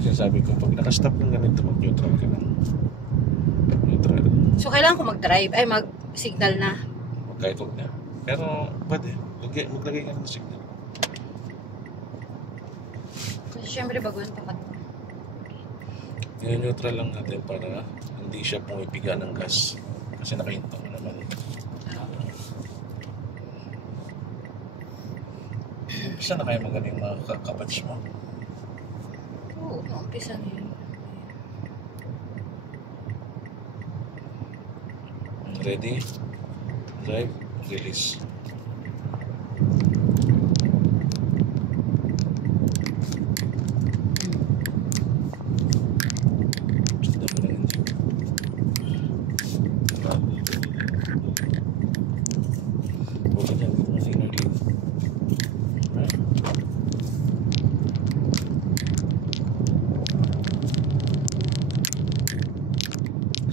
yung sinasabi ko, pag nakastop ng ganito, mag-neutral ka lang. Neutral. So, kailangan ko mag-drive, ay mag-signal na. Kahit huwag na. Pero, pwede. Maglagay ka ng signal. Kasi syempre, baguhan pa ka. Neutral lang natin para hindi siya pumipiga ng gas. Kasi nakahinto naman. Umpisa na kayo magaling mga kapatch mo? Oo, umpisa na yun. Ready? Drive, release.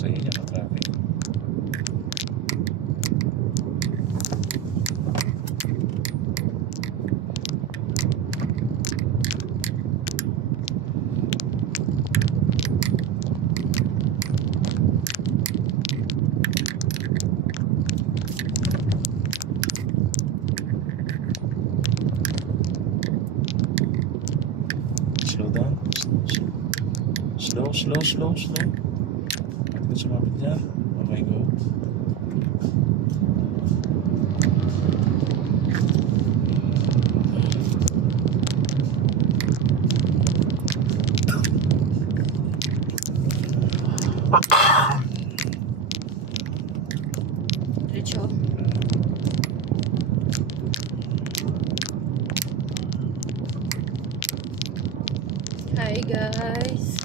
Sa inyo na traffic. Slow down. Slow. Bakit sumabit niya? Oh my God. Diretso. Hi guys.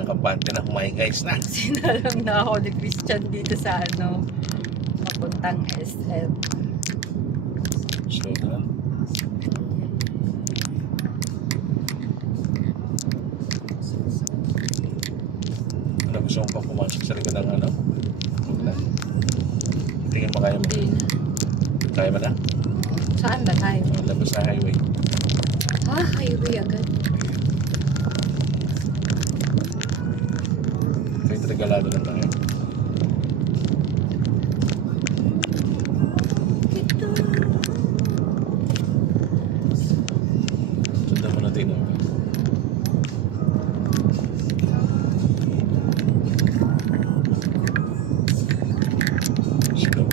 Nakabante na my guys na. Sinalang na ako ni Christian dito sa papuntang SM. Slow down. Ano gusto mo pa pumasok sa likod ng ano? Huwag na. Tingin mo kaya mo? Hindi na. Kaya mo na? Saan ba tayo? Labas na highway. Highway agad. Kahit regalado lang tayo. Sundan mo natin. Slow.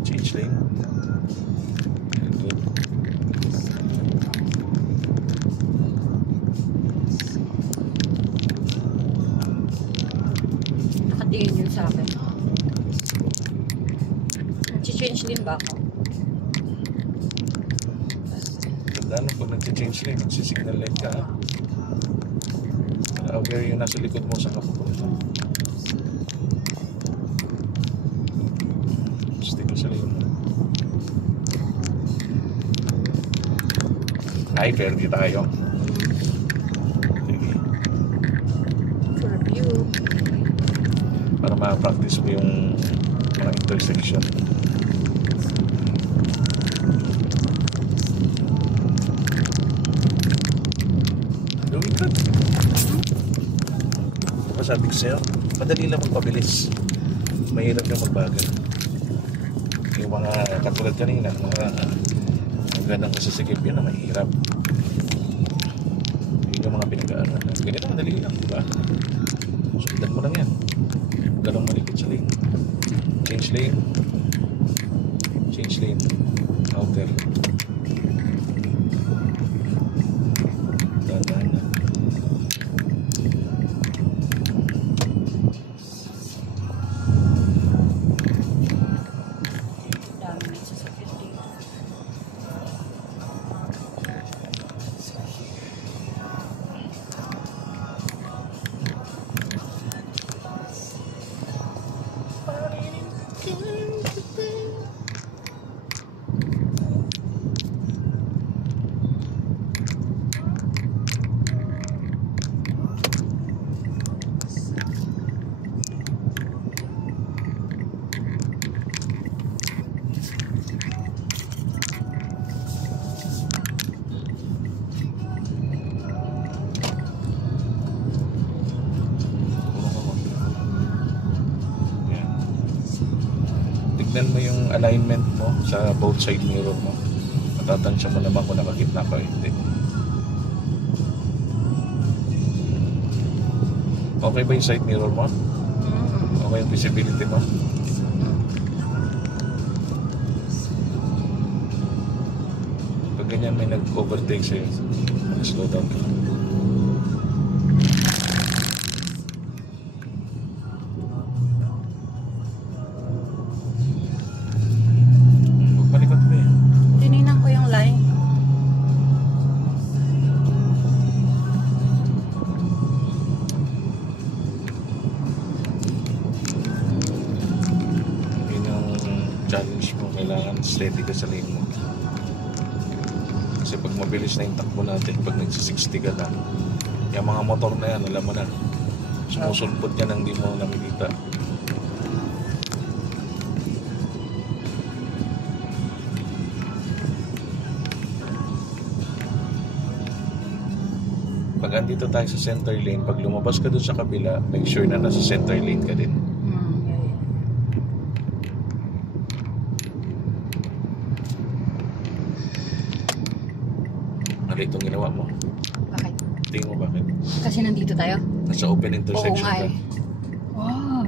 Change lane. Nakatingin yun sa akin. Nag-change din ba ako? Tandaan mo pag nag-change lane, magsisignal light ka. Aware yung nasa likod mo sa kapupunta. Stick ko sa likod mo. Ay, Fairview tayo. Sige. For view. Para ma-practice mo yung mga intersection. Doing good. Diba sabi ko sa'yo, madali lang magpabilis. Mahirap yung magbagal. Yung mga katulad kanina, mga magandang kasasikip yun na mahirap. Yun yung mga pinag-aaral. Ganito madali lang, diba? Sundan mo lang yan. Huwag ka lang malikot sa lane. Change lane. Change lane. Outer. Dahan-dahan na. Dami na sasakyan dito. tignan mo yung alignment mo sa both side mirror mo. Matatansya mo naman kung nakagitna ka o hindi. Okay ba yung side mirror mo? Okay yung visibility mo? Pag ganyan may nag-overtake sa'yo, mag-slow down ka. Magpalikot mo eh. Tinignan ko yung line. Yun yung challenge mo. Kailangan steady ka sa lane mo. Kasi pag mabilis na yung takbo natin, pag nagsi-60 ka na, yung mga motor na yan, alam mo na, sumusulpot yan ang di mo nakikita. Pag andito tayo sa center lane, pag lumabas ka dun sa kabila, make sure na nasa center lane ka din. Yeah. Mali itong ginawa mo. Bakit? Tingin mo bakit? Kasi nandito tayo? Nasa open Oo intersection nga ka. eh. Wow.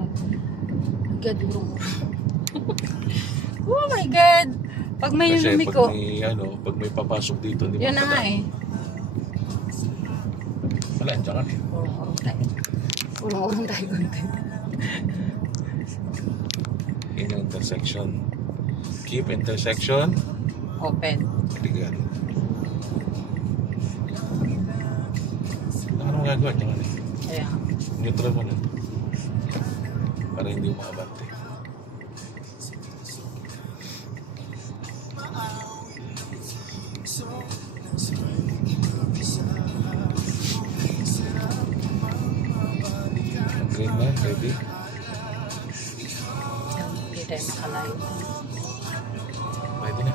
Gadurong. Oh my God. Pag may Kasi lumiko. pag may papasok dito, hindi Yun na nga eh. Wala, dyan ka. Urong-urong tayo. Urong-urong tayo. Yun yung intersection. Keep intersection. Open. Legal. Ano magagawa dyan ka? Ayan. Neutral mo na. Para hindi mo makabante. Green na, ready? Hindi tayo makalayo. Pwede na.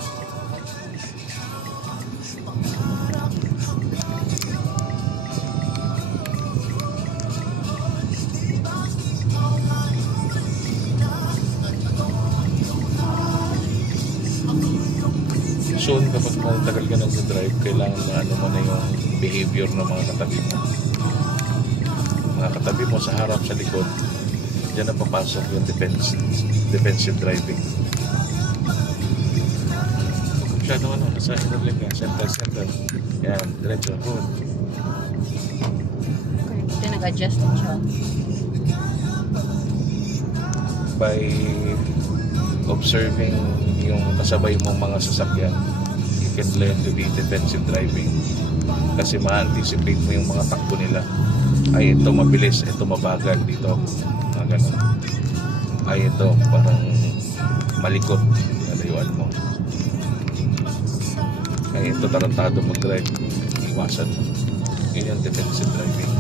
Soon, kapag matagal ka nag-drive, kailangan na ano mo na yung behavior ng mga katabi mo. Mga katabi mo sa harap, sa likod, diyan na papasok yung defensive driving. Masyadong nasa inner lane ka, center. Yan, diretso, good. Okay, buti nag-adjust din siya. By observing yung kasabay mong mga sasakyan, you can learn to be defensive driving. Kasi ma-anticipate mo yung mga takbo nila. Ay, ito mabilis, ito mabagal dito. Mga ganun. Ay, ito parang malikot. Nalayuan mo. Ay, ito tarantado mag-drive. Iwasan mo. Yun yung defensive driving.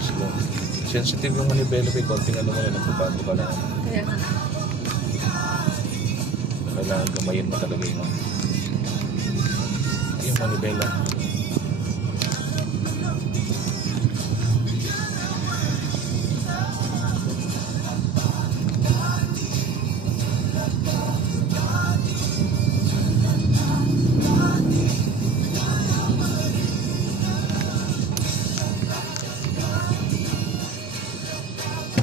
So, sensitive yung manibela kay konting ano mo yun, nagpapato ka lang. Kaya nga. Kailangan gamayin mo talaga yung manibela.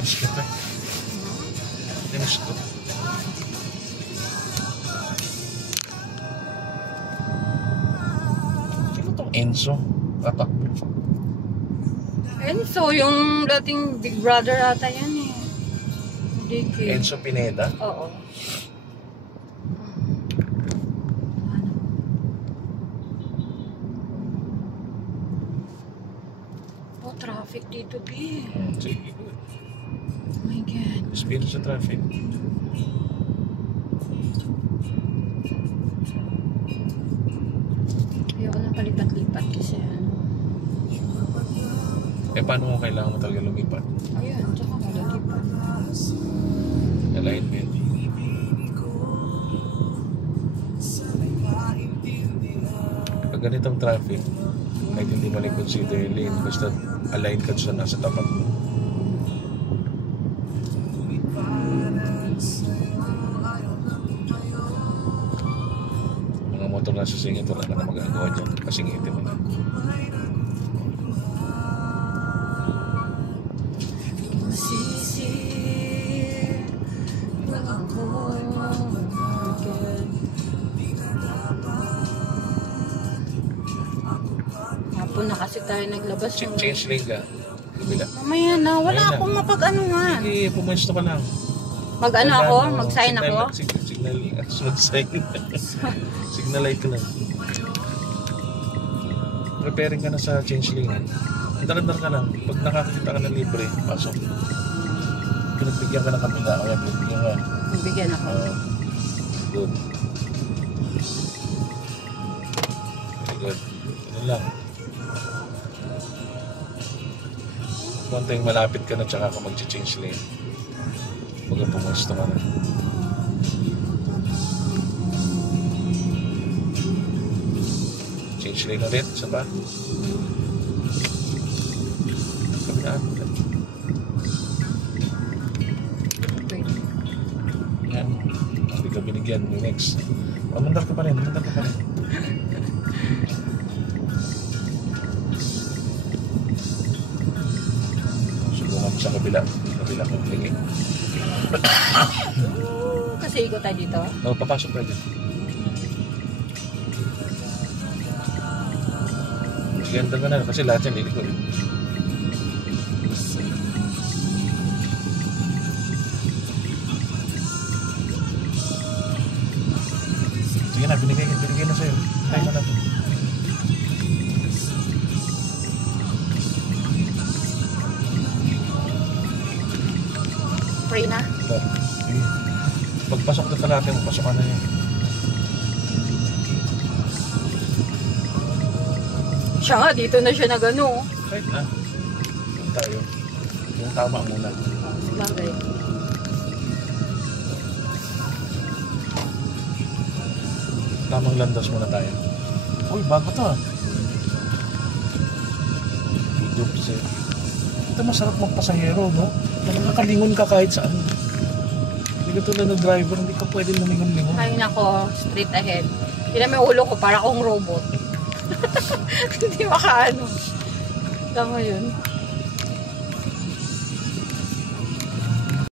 Siyempre. Finish ko. Sino tong Enzo? Tatakbo. Enzo, yung dating Big Brother ata yan eh. Hindi kay... Enzo Pineda? Oo. Oh, traffic dito, B. Sige, good. Oh my God. Speed sa traffic. Ayoko na palipat-lipat kasi ano. Eh, paano mo kailangan mo talaga lumipat? Ayun, tsaka malalipat. Alignment. Pag ganitong traffic, Kahit hindi mo consider yung lane, basta align ka sa nasa tapat mo. Mga motor na sa singit, wala ka na magagawa dyan. Kasingitin mo na. Hapon na kasi tayo naglabas ng... Change lane ka. Kabila. Mamaya na, wala Ayun na. akong mapag-anuhan. Sige, pumesto ka lang. Mag-ano ako? Mag-sign ako? Signal, sign. Signal light ka lang. Preparing ka na sa change lane. Andar-andar ka lang. Pag nakakita ka ng libre, pasok. Pinagbigyan ka ng kabila. Kaya pinagbigyan ka. Nabigyan ako. Good. Very good. Ganun lang. Konting malapit ka na tsaka ka mag-change lane. Huwag kang pumusto ka na. Change lane ulit. Isa pa. Kabilaan. Yan. Hindi ka binigyan. Next. Mandar ka pa rin. Mandar ka pa rin. Subukan mo sa kabila. Kabila ko. Tingin. Kasi ikot tayo dito. Oh, papasok ka dyan. Sige, andar ka na. Kasi lahat yan liliko eh. Sige na, binigay na sa'yo. Tayo na natin. Pray na. Sige. Pagpasok na ka natin, pasok ka na yan. Siya nga, dito na siya nag-ano. Kahit na. Yung tayo. Yung tama muna. Bagay. Tamang landas muna tayo. Uy, bago to ah. Good sir. Ito masarap magpasahero, no? Nakakalingon ka kahit saan. Hindi ka tulad ng driver, hindi ka pwede lumingon-lingon. Ayun ako, straight ahead. Tignan mo yung ulo ko, para akong robot. Hindi makaano. Tama yun.